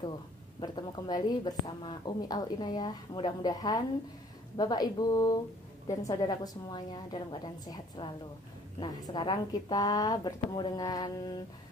wabarakatuh. Bertemu kembali bersama Umi Al Inayah. Mudah-mudahan Bapak Ibu dan saudaraku semuanya dalam keadaan sehat selalu. Nah, sekarang kita bertemu dengan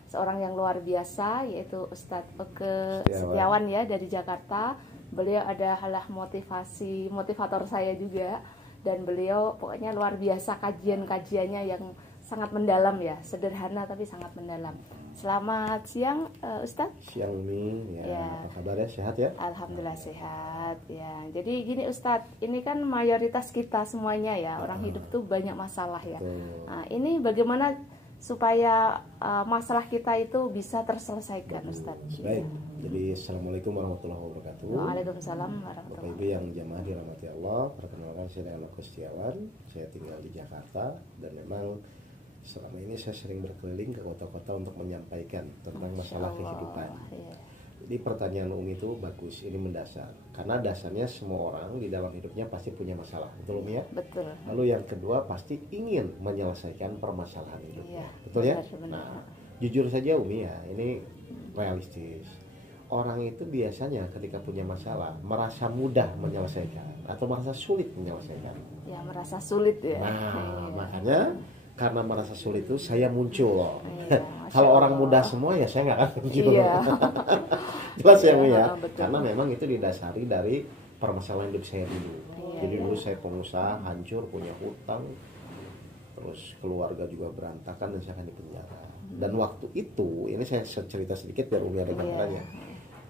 seorang yang luar biasa, yaitu Ustadz Oke Setiawan ya, dari Jakarta. Beliau adalah motivator saya juga, dan beliau pokoknya luar biasa kajian-kajiannya yang sangat mendalam ya, sederhana tapi sangat mendalam. Selamat siang Ustadz. Siang Umi, ya. Apa kabar ya? Sehat ya? Alhamdulillah sehat ya. Jadi gini Ustadz, ini kan mayoritas kita semuanya ya, orang hidup tuh banyak masalah ya. Nah, ini bagaimana supaya masalah kita itu bisa terselesaikan Ustadz? Baik, jadi Assalamualaikum warahmatullahi wabarakatuh. Waalaikumsalam warahmatullahi Bapak Ibu yang jamaah dirahmati Allah, perkenalkan saya Oke Setiawan. Saya tinggal di Jakarta dan memang selama ini saya sering berkeliling ke kota-kota untuk menyampaikan tentang masalah kehidupan. Ya. Jadi pertanyaan Umi itu bagus, ini mendasar. Karena dasarnya semua orang di dalam hidupnya pasti punya masalah, betul Umi ya? Betul. Lalu yang kedua pasti ingin menyelesaikan permasalahan hidupnya, Iya, betul ya? benar. Nah, jujur saja Umi ya, ini realistis. Orang itu biasanya ketika punya masalah merasa mudah menyelesaikan atau merasa sulit menyelesaikan. Ya, merasa sulit ya. Nah, makanya karena merasa sulit itu saya muncul loh. Iya, Kalau orang Allah. mudah semua ya saya nggak akan muncul. Iya. Jelas ya Umi Iya, ya. betul. Karena memang itu didasari dari permasalahan hidup saya dulu. Iya, Jadi iya. dulu saya pengusaha, hancur, punya hutang, terus keluarga juga berantakan dan saya akan dipenjara. Dan waktu itu, ini saya cerita sedikit biar Umi ada gambarannya.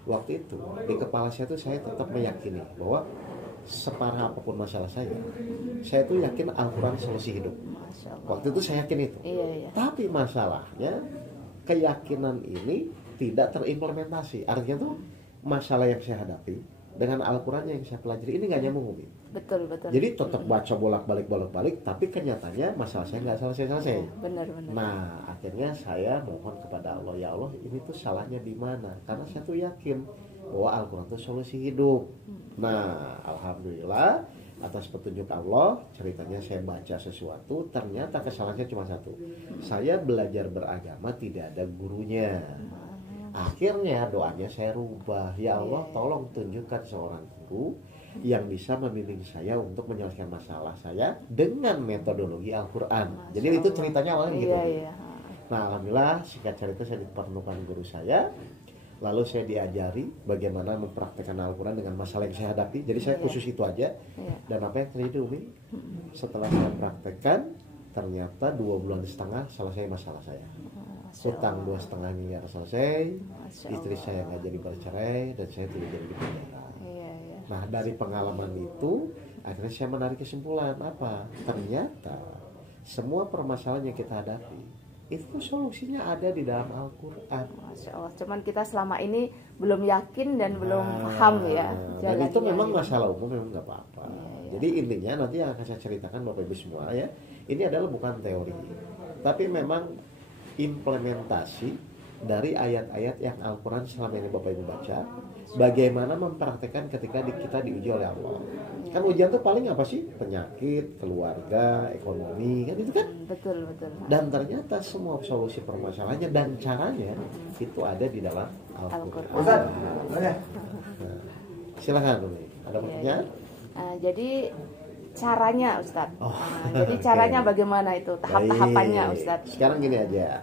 Waktu itu di kepala saya tuh saya tetap meyakini bahwa separah apapun masalah saya tuh yakin Al-Quran solusi hidup. Masya Allah. Waktu itu saya yakin itu. Iya, iya. Tapi masalahnya keyakinan ini tidak terimplementasi. Artinya tuh masalah yang saya hadapi dengan Al-Quran yang saya pelajari ini nggak nyambung Umi. Betul. Jadi tetap baca bolak-balik, tapi kenyataannya masalah saya nggak selesai-selesai. Benar. Nah, akhirnya saya mohon kepada Allah, ya Allah, ini tuh salahnya di mana? Karena saya tuh yakin bahwa Al-Quran itu solusi hidup. Nah, alhamdulillah atas petunjuk Allah, ceritanya saya baca sesuatu, ternyata kesalahannya cuma satu. Saya belajar beragama tidak ada gurunya. Akhirnya doanya saya rubah, ya Allah, tolong tunjukkan seorang guru yang bisa membimbing saya untuk menyelesaikan masalah saya dengan metodologi Al-Quran. Jadi itu ceritanya awalnya gitu. Iya. Nah, alhamdulillah singkat cerita saya dipertemukan guru saya. Lalu saya diajari bagaimana mempraktekkan Al-Quran dengan masalah yang saya hadapi. Jadi saya khusus itu aja. Dan apa yang terjadi Umi? Setelah saya praktekkan, ternyata 2,5 bulan selesai masalah saya. Hutang 2,5 miliar selesai. Istri saya nggak jadi bercerai dan saya tidak jadi dipenjara. Iya. Nah, dari pengalaman itu akhirnya saya menarik kesimpulan apa? Ternyata semua permasalahan yang kita hadapi itu solusinya ada di dalam Al-Quran. Masya Allah. Cuman kita selama ini belum yakin dan belum paham ya. Dan itu jalannya memang gitu. masalah umum, memang nggak apa-apa. Jadi intinya nanti yang akan saya ceritakan Bapak Ibu semua ya, ini adalah bukan teori, tapi memang implementasi dari ayat-ayat yang Al-Quran selama ini Bapak Ibu baca, bagaimana mempraktekkan ketika kita diuji oleh Allah. Kan ujian tuh paling apa sih? Penyakit, keluarga, ekonomi, kan itu kan? Betul. Dan ternyata semua solusi permasalahannya dan caranya itu ada di dalam Al-Quran. Nah, silakan Umi, ada pertanyaan? Jadi caranya Ustadz. Jadi oke. caranya bagaimana itu? Tahap-tahapannya Baik. Ustadz. Sekarang gini aja.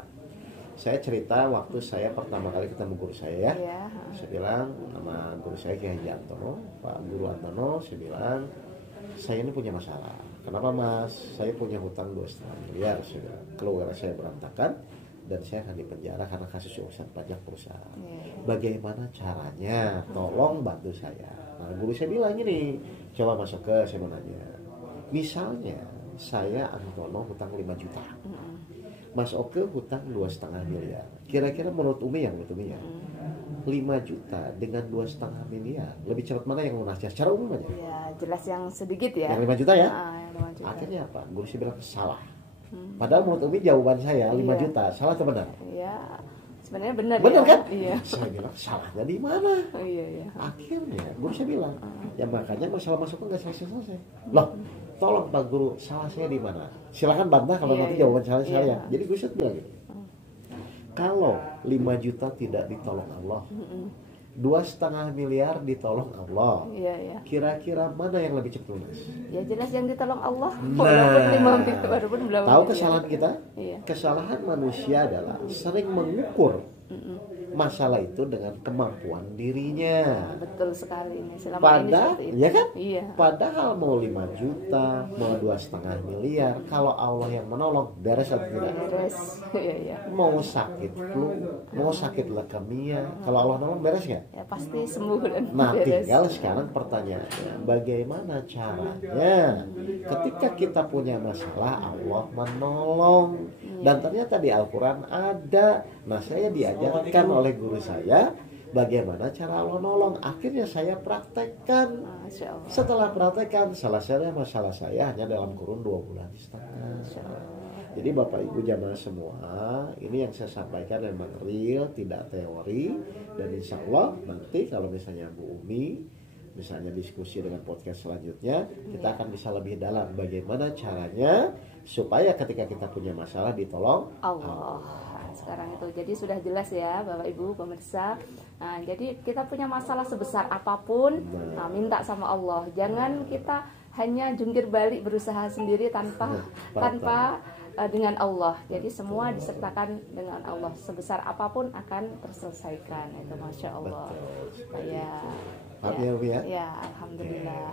Saya cerita waktu saya pertama kali ketemu guru saya ya. Iya. Saya bilang sama guru saya Kiai Haji Antono, Pak Guru Antono, saya bilang saya ini punya masalah. Kenapa Mas? Saya punya hutang 2,5 miliar, sudah keluarga saya berantakan dan saya akan dipenjara karena kasus urusan pajak perusahaan. Bagaimana caranya? Tolong bantu saya. Nah, guru saya bilang gini, coba masuk ke saya mau nanya. Misalnya saya Antono hutang 5 juta. Mas Oke hutang 2,5 miliar. Kira-kira menurut Umi ya, 5 juta dengan 2,5 miliar lebih cepat mana yang lunasnya secara umum aja? Ya, jelas yang sedikit ya. Yang 5 juta ya? Yang 5 juta. Akhirnya apa? Guru saya bilang salah. Padahal menurut Umi jawaban saya 5 juta. Salah atau benar? Iya. Sebenarnya benar Benar ya. kan? Iya. Saya bilang salahnya di mana? Iya. Akhirnya guru saya bilang, ya makanya masalah masuknya nggak selesai-selesai. Loh, tolong Pak Guru, salah saya di mana? Silakan bantah kalau nanti jawaban salah saya. Jadi guru saya bilang gitu. Kalau 5 juta tidak ditolong Allah, 2,5 miliar ditolong Allah. Iya, iya. Kira-kira mana yang lebih cepat lunas? Ya jelas yang ditolong Allah. Nah, Walaupun 5 miliar, walaupun belum tahu miliar. kesalahan kita? Iya. Kesalahan manusia adalah sering mengukur masalah itu dengan kemampuan dirinya. Betul sekali ini. Selama ini Padahal, seperti itu. ya kan? Iya. Padahal mau 5 juta, mau 2,5 miliar, kalau Allah yang menolong, beres atau tidak? Beres. Iya, iya. Mau sakit flu, mau sakit leukemia, kalau Allah nolong beres nggak? Ya pasti sembuh dan Nah, beres. tinggal sekarang pertanyaannya, bagaimana caranya ketika kita punya masalah Allah menolong? Dan ternyata di Al-Quran ada. Nah, saya diajarkan oleh guru saya bagaimana cara Allah nolong. Akhirnya saya praktekkan. Masya Allah. Setelah praktekkan, selesai masalah saya hanya dalam kurun 2,5 bulan. Masya Allah. Jadi Bapak Ibu jamaah semua, ini yang saya sampaikan memang real, tidak teori. Dan insya Allah nanti kalau misalnya Bu Umi misalnya diskusi dengan podcast selanjutnya, kita akan bisa lebih dalam bagaimana caranya supaya ketika kita punya masalah ditolong Allah. Nah, sekarang itu jadi sudah jelas ya Bapak Ibu pemirsa. Nah, jadi kita punya masalah sebesar apapun, nah, minta sama Allah. Jangan kita hanya jungkir balik berusaha sendiri tanpa dengan Allah. Jadi semua disertakan dengan Allah. Sebesar apapun akan terselesaikan. Itu Masya Allah. Ya, alhamdulillah.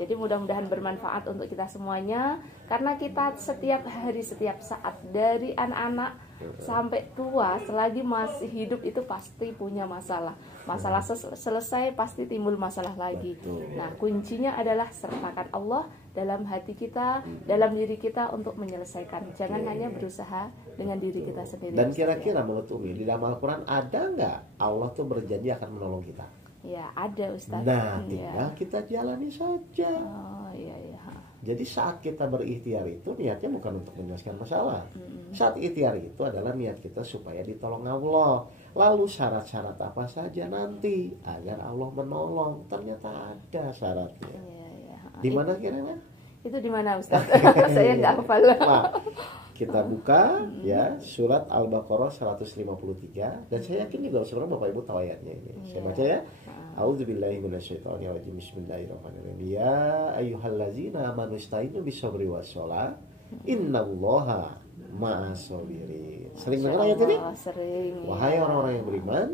Jadi mudah-mudahan bermanfaat untuk kita semuanya. Karena kita setiap hari, setiap saat, dari anak-anak sampai tua, selagi masih hidup itu pasti punya masalah. Masalah selesai pasti timbul masalah lagi. Nah, kuncinya adalah sertakan Allah dalam hati kita, dalam diri kita untuk menyelesaikan. Jangan hanya berusaha dengan diri kita sendiri. Dan kira-kira menurut Umi, di dalam Al-Quran ada nggak Allah tuh berjanji akan menolong kita? Ya, ada Ustaz. Nah, tinggal kita jalani saja. Oh, iya, iya. Jadi saat kita berikhtiar itu niatnya bukan untuk menyelesaikan masalah. Saat ikhtiar itu adalah niat kita supaya ditolong Allah. Lalu syarat-syarat apa saja nanti agar Allah menolong? Ternyata ada syaratnya. Iya, iya. Di mana kira-kira? Itu di mana Ustaz? Saya nggak hafal. Nah, kita buka ya surat Al-Baqarah 153 dan saya yakin juga sebenarnya Bapak Ibu tahu ayatnya ini. Saya baca ya. A'udzubillahi minasyaitonirrajim. Bismillahirrahmanirrahim. Ya ayyuhallazina amanu ista'inu bisabri wassalah. Innallaha ma'as-sabirin. Sering dengar ayat ini? Sering. Wahai orang-orang yang beriman,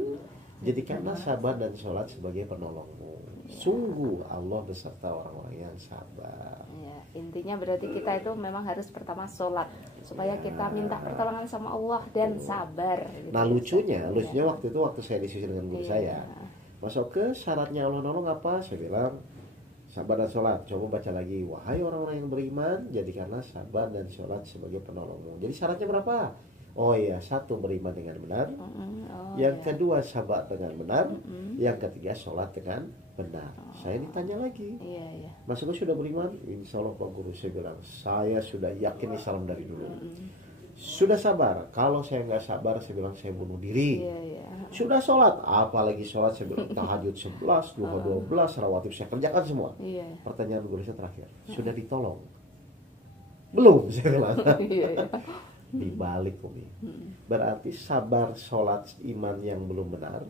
jadikanlah sabar dan sholat sebagai penolongmu. Sungguh Allah beserta orang-orang yang sabar. Ya, intinya berarti kita itu memang harus pertama sholat supaya kita minta pertolongan sama Allah dan sabar. Nah, lucunya waktu saya diskusi dengan guru saya, masuk ke syaratnya Allah nolong apa? Saya bilang sabar dan sholat. Coba baca lagi. Wahai orang-orang yang beriman, jadikanlah sabar dan sholat sebagai penolongmu. Jadi syaratnya berapa? Oh iya, satu beriman dengan benar. Yang kedua sabar dengan benar. Yang ketiga sholat dengan benar. Saya ditanya lagi. Mas Agus sudah beriman? Insya Allah Pak Guru, saya bilang saya sudah yakin Islam dari dulu. Sudah sabar. Kalau saya nggak sabar, saya bilang saya bunuh diri. Sudah sholat, apalagi sholat saya bilang tahajud 11, duha 12, rawatib saya kerjakan semua. Pertanyaan guru saya terakhir, sudah ditolong? Belum, saya bilang. Dibalik Umi. Berarti sabar, sholat, iman yang belum benar,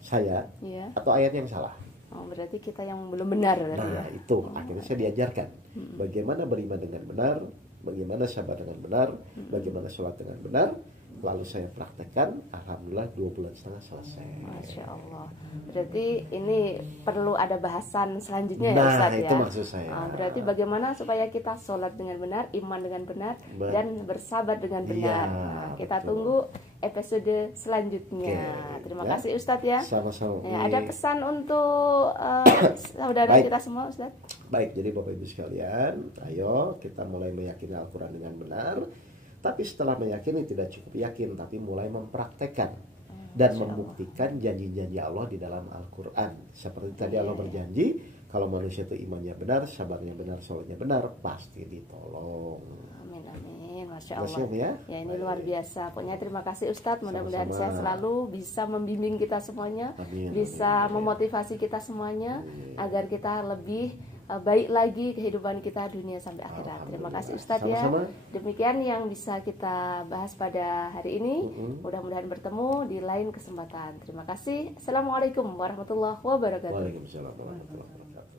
saya atau ayat yang salah. Oh, berarti kita yang belum benar. Nah, itu akhirnya saya diajarkan bagaimana beriman dengan benar, bagaimana sabar dengan benar, bagaimana sholat dengan benar. Lalu saya praktekkan, alhamdulillah 2,5 bulan selesai. Masya Allah. Berarti ini perlu ada bahasan selanjutnya ya Nah, Ustaz ya. itu maksud saya. Berarti bagaimana supaya kita sholat dengan benar, iman dengan benar, dan bersabar dengan benar. Nah, kita tunggu episode selanjutnya. Terima kasih Ustaz ya. Sama-sama. Ada pesan untuk saudara kita semua Ustaz? Baik, jadi Bapak Ibu sekalian, ayo kita mulai meyakini Al-Quran dengan benar. Tapi setelah meyakini tidak cukup yakin, tapi mulai mempraktekkan dan membuktikan janji-janji Allah di dalam Al-Quran. Seperti tadi Allah berjanji, kalau manusia itu imannya benar, sabarnya benar, sholatnya benar, pasti ditolong. Amin, amin. Masya Allah. Ya, ini luar biasa. Pokoknya terima kasih Ustadz. Mudah-mudahan saya selalu bisa membimbing kita semuanya, bisa memotivasi kita semuanya, agar kita lebih baik lagi kehidupan kita dunia sampai akhirat. Terima kasih Ustadz ya. Sama-sama. Demikian yang bisa kita bahas pada hari ini. Mudah-mudahan bertemu di lain kesempatan. Terima kasih. Assalamualaikum warahmatullahi wabarakatuh. Waalaikumsalam warahmatullahi wabarakatuh.